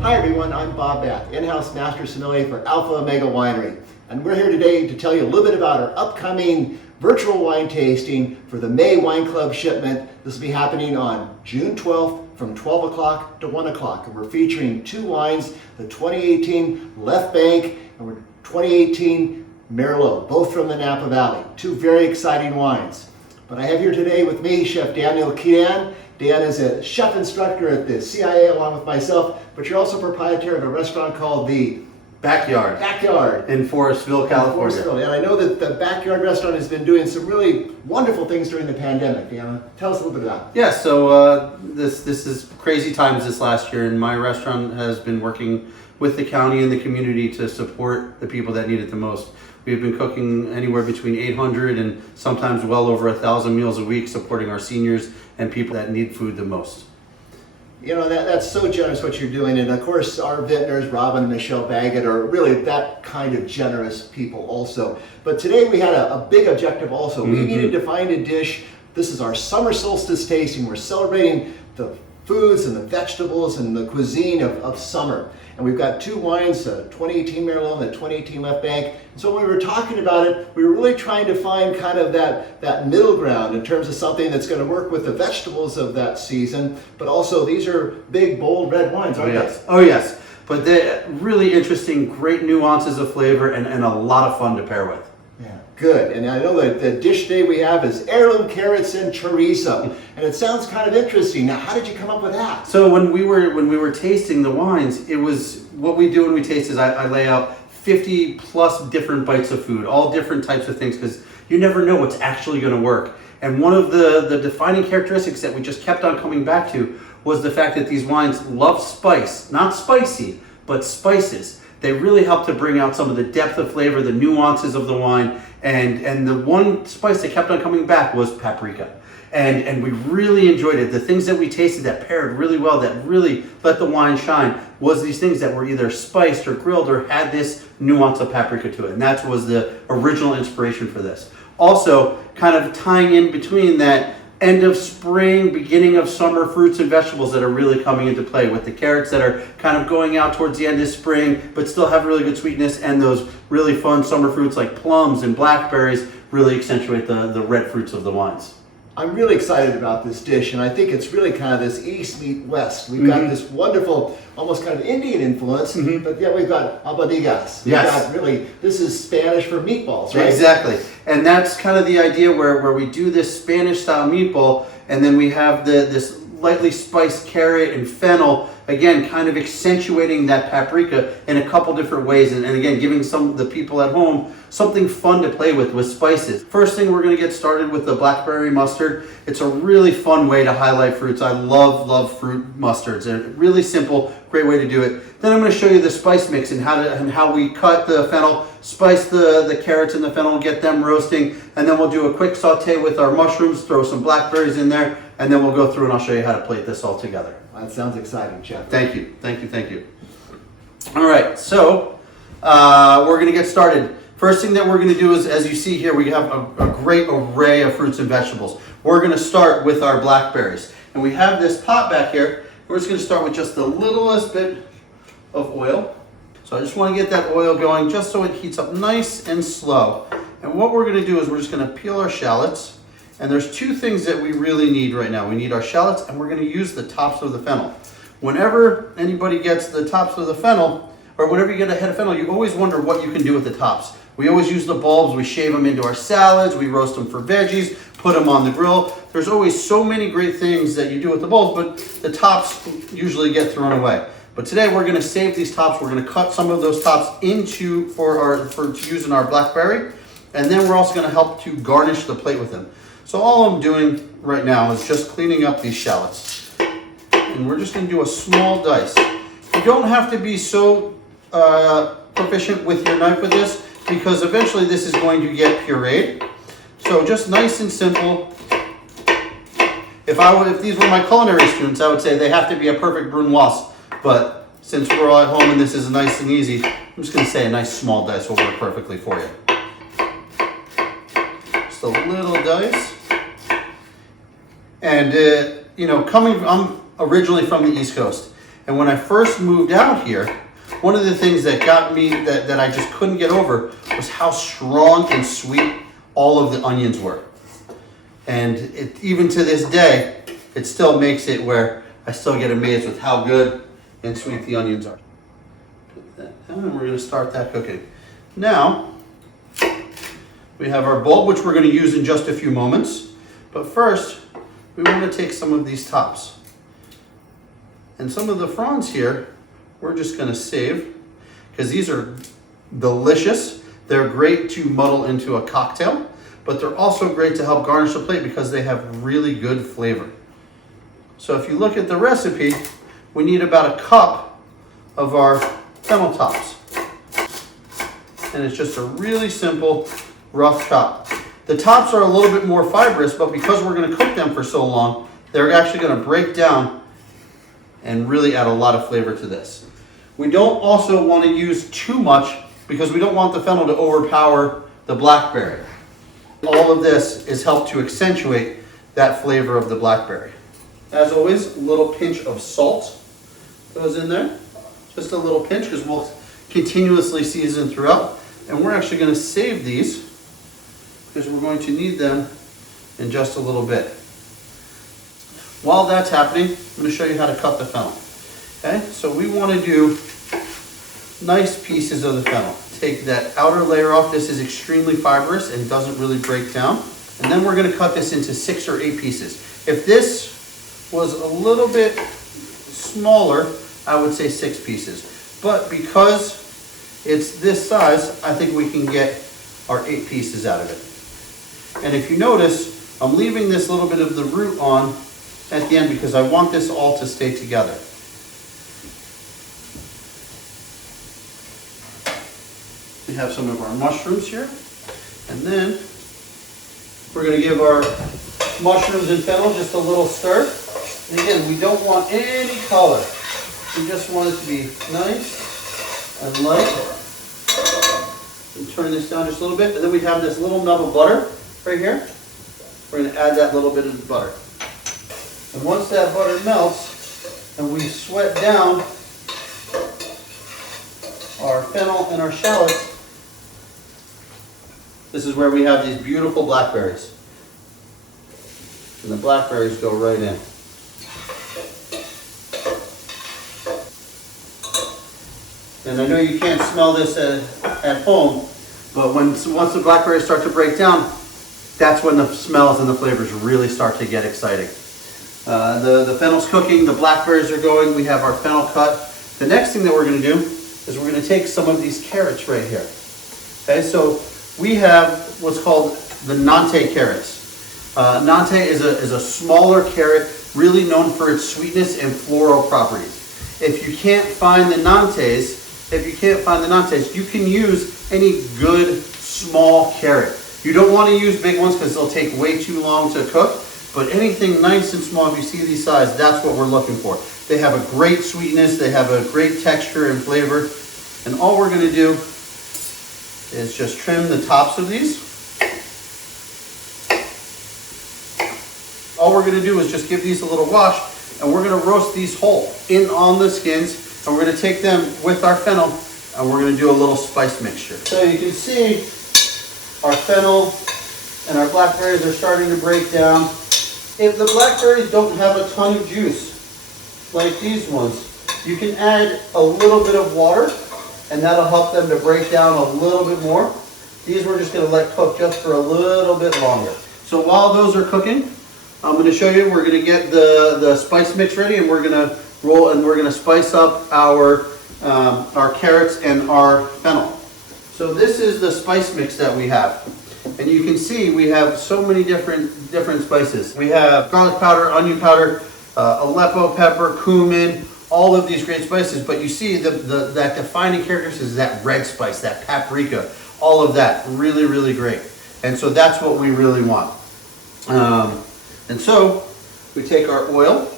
Hi everyone, I'm Bob Bath, in-house master sommelier for Alpha Omega Winery. And we're here today to tell you a little bit about our upcoming virtual wine tasting for the May Wine Club shipment. This will be happening on June 12th from 12 o'clock to 1 o'clock. And we're featuring two wines, the 2018 Left Bank and 2018 Merlot, both from the Napa Valley. Two very exciting wines. But I have here today with me Chef Daniel Kedan. Dan is a chef instructor at the CIA along with myself, but you're also proprietor of a restaurant called the Backyard in Forestville, California. Forestville. And I know that the Backyard restaurant has been doing some really wonderful things during the pandemic. Tell us a little bit about it. Yeah, so this is crazy times this last year, and my restaurant has been working with the county and the community to support the people that need it the most. We've been cooking anywhere between 800 and sometimes well over 1,000 meals a week, supporting our seniors and people that need food the most. You know, that's so generous what you're doing. And of course, our vintners, Robin and Michelle Baggett, are really that kind of generous people also. But today we had a big objective also. We needed to find a dish. This is our summer solstice tasting. We're celebrating the foods and the vegetables and the cuisine of summer. And we've got two wines, the 2018 Merlot and the 2018 Left Bank. And so when we were talking about it, we were really trying to find kind of that middle ground in terms of something that's going to work with the vegetables of that season. But also these are big, bold red wines, aren't they? Oh yes. But they're really interesting, great nuances of flavor and a lot of fun to pair with. Yeah, good. And I know that the dish today we have is Heirloom Carrots and Chorizo. And it sounds kind of interesting. Now, how did you come up with that? So when we were tasting the wines, it was what we do when we taste is I lay out 50 plus different bites of food, all different types of things, because you never know what's actually going to work. And one of the defining characteristics that we just kept on coming back to was the fact that these wines love spice, not spicy, but spices. They really help to bring out some of the depth of flavor, the nuances of the wine, and the one spice that kept on coming back was paprika. And we really enjoyed it. The things that we tasted that paired really well, that really let the wine shine, was these things that were either spiced or grilled or had this nuance of paprika to it. And that was the original inspiration for this. Also, kind of tying in between that end of spring, beginning of summer fruits and vegetables that are really coming into play, with the carrots that are kind of going out towards the end of spring, but still have really good sweetness, and those really fun summer fruits like plums and blackberries really accentuate the red fruits of the wines. I'm really excited about this dish, and I think it's really kind of this East meet West. We've got this wonderful, almost kind of Indian influence, but yet we've got albondigas. We've got really, this is Spanish for meatballs, right? Exactly. And that's kind of the idea where we do this Spanish style meatball, and then we have this lightly spiced carrot and fennel, again, kind of accentuating that paprika in a couple different ways, and again, giving some of the people at home something fun to play with spices. First thing, we're going to get started with the Blackberry Mustard. It's a really fun way to highlight fruits. I love fruit mustards. They're really simple, great way to do it. Then I'm going to show you the spice mix and how we cut the fennel, spice the carrots and the fennel, get them roasting, and then we'll do a quick saute with our mushrooms, throw some blackberries in there, and then we'll go through and I'll show you how to plate this all together. That sounds exciting, Chef. Thank you. All right, so we're going to get started. First thing that we're going to do is, as you see here, we have a great array of fruits and vegetables. We're going to start with our blackberries. And we have this pot back here. We're just going to start with just the littlest bit of oil. So I just want to get that oil going just so it heats up nice and slow. And what we're going to do is we're just going to peel our shallots. And there's two things that we really need right now. We need our shallots, and we're going to use the tops of the fennel. Whenever anybody gets the tops of the fennel, or whenever you get a head of fennel, you always wonder what you can do with the tops. We always use the bulbs, we shave them into our salads, we roast them for veggies, put them on the grill. There's always so many great things that you do with the bulbs, but the tops usually get thrown away. But today we're going to save these tops. We're going to cut some of those tops into to use in our blackberry, and then we're also going to help to garnish the plate with them. So all I'm doing right now is just cleaning up these shallots, and we're just going to do a small dice. You don't have to be so proficient with your knife with this, because eventually this is going to get pureed. So just nice and simple. If these were my culinary students, I would say they have to be a perfect brunoise. But since we're all at home and this is nice and easy, I'm just going to say a nice small dice will work perfectly for you. Just a little dice. And you know, I'm originally from the East Coast, and when I first moved out here, one of the things that got me that I just couldn't get over was how strong and sweet all of the onions were. And even to this day, it still makes it where I still get amazed with how good and sweet the onions are. Put that down, and we're going to start that cooking. Now, we have our bulb, which we're going to use in just a few moments. But first, we want to take some of these tops. And some of the fronds here, we're just going to save, because these are delicious. They're great to muddle into a cocktail, but they're also great to help garnish a plate because they have really good flavor. So if you look at the recipe, we need about a cup of our Fennel Tops. And it's just a really simple, rough chop. The tops are a little bit more fibrous, but because we're going to cook them for so long, they're actually going to break down and really add a lot of flavor to this. We don't also want to use too much because we don't want the fennel to overpower the blackberry. All of this is helped to accentuate that flavor of the blackberry. As always, a little pinch of salt goes in there. Just a little pinch because we'll continuously season throughout. And we're actually going to save these because we're going to need them in just a little bit. While that's happening, I'm going to show you how to cut the fennel. Okay, so we want to do nice pieces of the fennel. Take that outer layer off. This is extremely fibrous and doesn't really break down. And then we're going to cut this into 6 or 8 pieces. If this was a little bit smaller, I would say 6 pieces. But because it's this size, I think we can get our 8 pieces out of it. And if you notice, I'm leaving this little bit of the root on at the end because I want this all to stay together. We have some of our mushrooms here, and then we're going to give our mushrooms and fennel just a little stir. And again, we don't want any color. We just want it to be nice and light. And turn this down just a little bit, and then we have this little nub of butter right here. We're going to add that little bit of butter. And once that butter melts and we sweat down our fennel and our shallots, this is where we have these beautiful blackberries. And the blackberries go right in. And I know you can't smell this at home, but once the blackberries start to break down, that's when the smells and the flavors really start to get exciting. The fennel's cooking, the blackberries are going, we have our fennel cut. The next thing that we're going to do is we're going to take some of these carrots right here. Okay, so we have what's called the Nantes carrots. Nantes is a smaller carrot, really known for its sweetness and floral properties. If you can't find the Nantes, you can use any good small carrot. You don't want to use big ones because they'll take way too long to cook, but anything nice and small, if you see these size, that's what we're looking for. They have a great sweetness, they have a great texture and flavor, and all we're going to do is just trim the tops of these. All we're going to do is just give these a little wash, and we're going to roast these whole in on the skins, and we're going to take them with our fennel, and we're going to do a little spice mixture. So you can see our fennel and our blackberries are starting to break down. If the blackberries don't have a ton of juice, like these ones, you can add a little bit of water, and that'll help them to break down a little bit more. These we're just going to let cook just for a little bit longer. So while those are cooking, I'm going to show you, we're going to get the spice mix ready, and we're going to roll, and we're going to spice up our carrots and our fennel. So this is the spice mix that we have. And you can see we have so many different spices. We have garlic powder, onion powder, Aleppo pepper, cumin, all of these great spices. But you see that defining characteristic is that red spice, that paprika, all of that, really, really great. And so that's what we really want. And so we take our oil,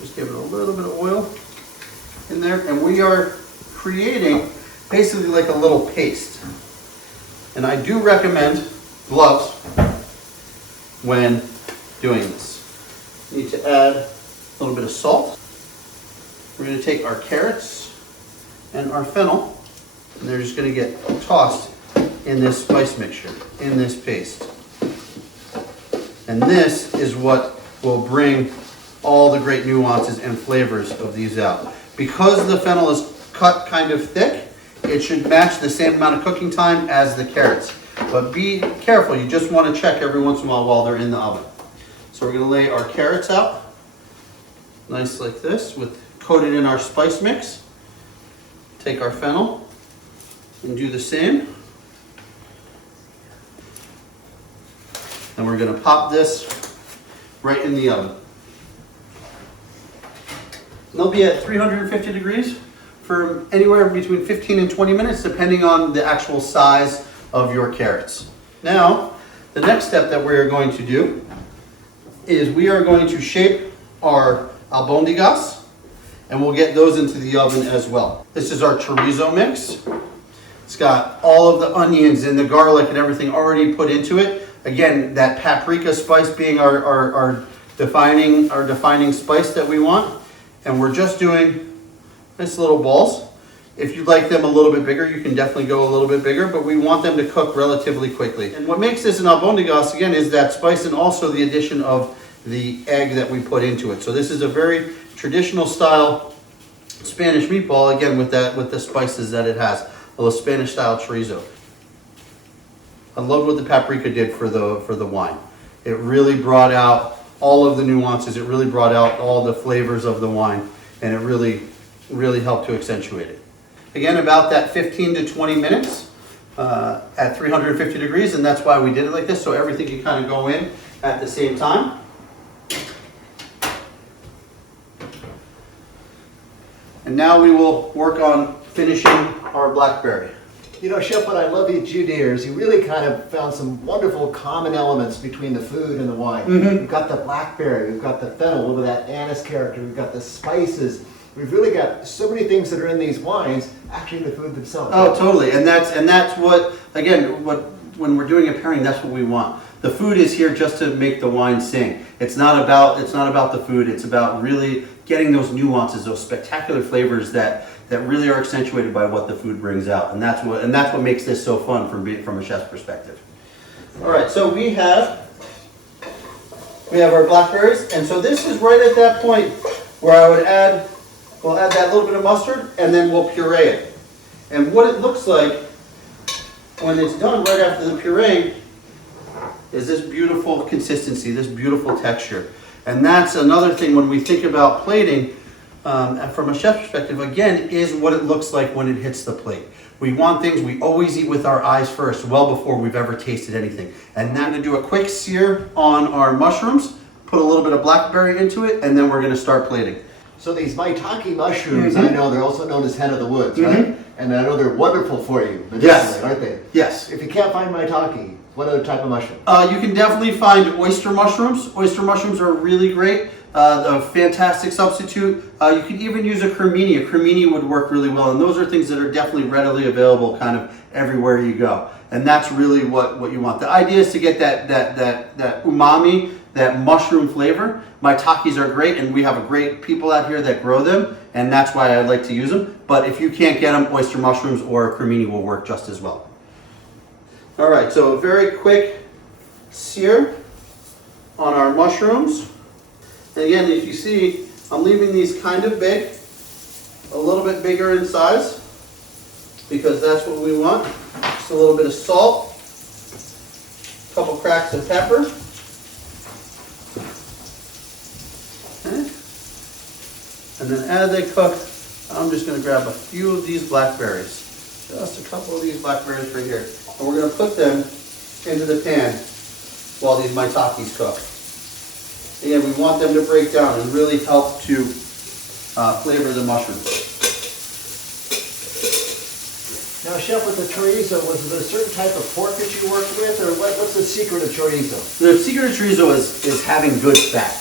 just give it a little bit of oil in there, and we are creating basically like a little paste. And I do recommend gloves when doing this. We need to add a little bit of salt. We're going to take our carrots and our fennel, and they're just going to get tossed in this spice mixture, in this paste. And this is what will bring all the great nuances and flavors of these out. Because the fennel is cut kind of thick, it should match the same amount of cooking time as the carrots. But be careful, you just want to check every once in a while they're in the oven. So we're going to lay our carrots out, nice like this, coated in our spice mix. Take our fennel and do the same. And we're going to pop this right in the oven. And they'll be at 350 degrees for anywhere between 15 and 20 minutes, depending on the actual size of your carrots. Now, the next step that we're going to do is we are going to shape our albondigas, and we'll get those into the oven as well. This is our chorizo mix. It's got all of the onions and the garlic and everything already put into it. Again, that paprika spice being our defining spice that we want. And we're just doing nice little balls. If you'd like them a little bit bigger, you can definitely go a little bit bigger, but we want them to cook relatively quickly. And what makes this an albondigas, again, is that spice and also the addition of the egg that we put into it. So this is a very traditional style Spanish meatball, again, with the spices that it has. A little Spanish style chorizo. I love what the paprika did for the wine. It really brought out all of the nuances. It really brought out all the flavors of the wine, and it really helped to accentuate it. Again, about that 15 to 20 minutes at 350 degrees, and that's why we did it like this, so everything can kind of go in at the same time. And now we will work on finishing our blackberry. You know, Chef, what I love each you dear is you really kind of found some wonderful common elements between the food and the wine. We've got the blackberry, we've got the fennel, a little bit of that anise character, we've got the spices. We've really got so many things that are in these wines, actually in the food themselves. Oh, totally. And that's what, again, when we're doing a pairing, that's what we want. The food is here just to make the wine sing. It's not about the food. It's about really getting those nuances, those spectacular flavors that really are accentuated by what the food brings out. And that's what makes this so fun from a chef's perspective. All right, so we have our blackberries, and so this is right at that point where we'll add that little bit of mustard, and then we'll puree it. And what it looks like when it's done right after the puree is this beautiful consistency, this beautiful texture. And that's another thing when we think about plating, from a chef's perspective, again, is what it looks like when it hits the plate. We want things, we always eat with our eyes first, well before we've ever tasted anything. And now I'm going to do a quick sear on our mushrooms, put a little bit of blackberry into it, and then we're going to start plating. So these maitake mushrooms, I know they're also known as hen of the woods, right? And I know they're wonderful for you medicinally, aren't they? Yes. If you can't find maitake, what other type of mushroom? You can definitely find oyster mushrooms. Oyster mushrooms are really great. A fantastic substitute. You can even use a cremini. A cremini would work really well, and those are things that are definitely readily available kind of everywhere you go. And that's really what you want. The idea is to get that umami, that mushroom flavor. Maitakes are great, and we have great people out here that grow them, and that's why I like to use them. But if you can't get them, oyster mushrooms or cremini will work just as well. All right, so a very quick sear on our mushrooms. And again, if you see, I'm leaving these kind of big, a little bit bigger in size, because that's what we want. Just a little bit of salt, a couple cracks of pepper. Okay. And then as they cook, I'm just going to grab a few of these blackberries. Just a couple of these blackberries right here. And we're going to put them into the pan while these maitakes cook. Again, we want them to break down and really help to flavor the mushrooms. Now, Chef, with the chorizo, was it a certain type of pork that you worked with, or what's the secret of chorizo? The secret of chorizo is having good fat.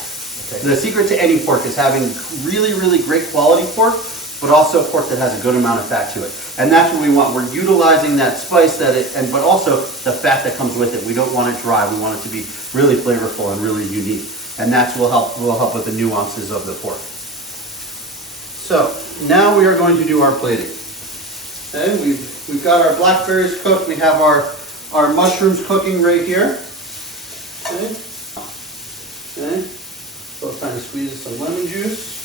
Okay. The secret to any pork is having really, really great quality pork, but also pork that has a good amount of fat to it. And that's what we want. We're utilizing that spice but also the fat that comes with it. We don't want it dry. We want it to be really flavorful and really unique. And that's will help with the nuances of the pork. So now we are going to do our plating. Okay, we've got our blackberries cooked. We have our mushrooms cooking right here. Okay. Okay. So trying to squeeze some lemon juice.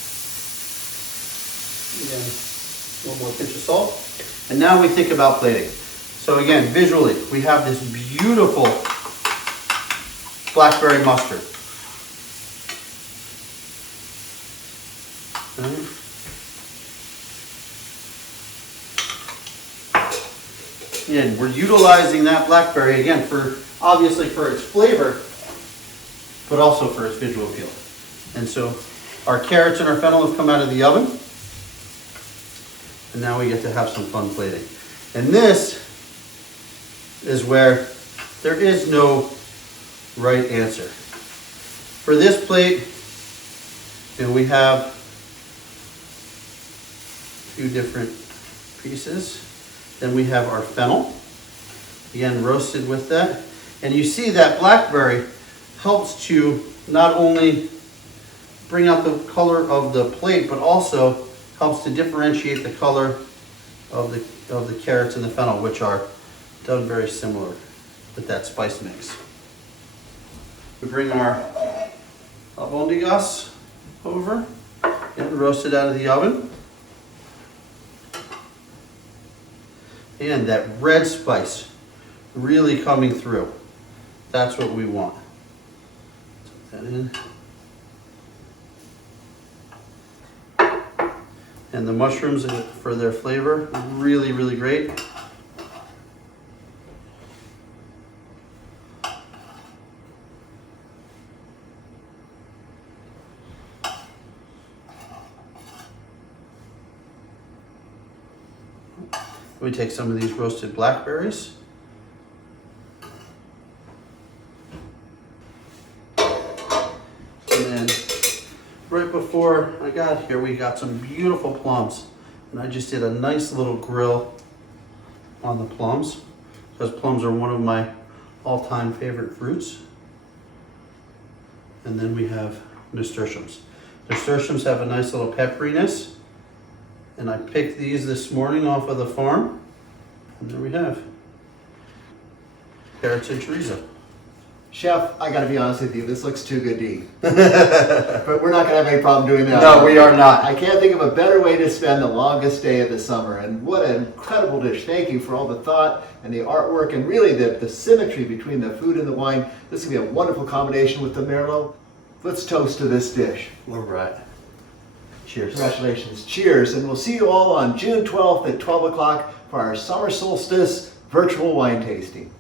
Again, a little more pinch of salt. And now we think about plating. So again, visually, we have this beautiful blackberry mustard. Okay. And we're utilizing that blackberry again obviously for its flavor, but also for its visual appeal. And so our carrots and our fennel have come out of the oven. And now we get to have some fun plating. And this is where there is no right answer. For this plate, we have a few different pieces. Then we have our fennel, again roasted with that. And you see that blackberry helps to not only bring out the color of the plate, but also helps to differentiate the color of the carrots and the fennel, which are done very similar with that spice mix. We bring our albondigas over and roast it out of the oven. And that red spice really coming through. That's what we want. Put that in. And the mushrooms for their flavor, really, really great. We take some of these roasted blackberries. And then right before I got here, we got some beautiful plums. And I just did a nice little grill on the plums, because plums are one of my all-time favorite fruits. And then we have nasturtiums. Nasturtiums have a nice little pepperiness. And I picked these this morning off of the farm. And there we have carrots and chorizo. Chef, I gotta be honest with you, this looks too good to eat. But we're not gonna have any problem doing that. No, we are not. I can't think of a better way to spend the longest day of the summer. And what an incredible dish. Thank you for all the thought and the artwork and really the symmetry between the food and the wine. This is gonna be a wonderful combination with the Merlot. Let's toast to this dish. All right. Cheers. Congratulations. Cheers. And we'll see you all on June 12th at 12 o'clock for our summer solstice virtual wine tasting.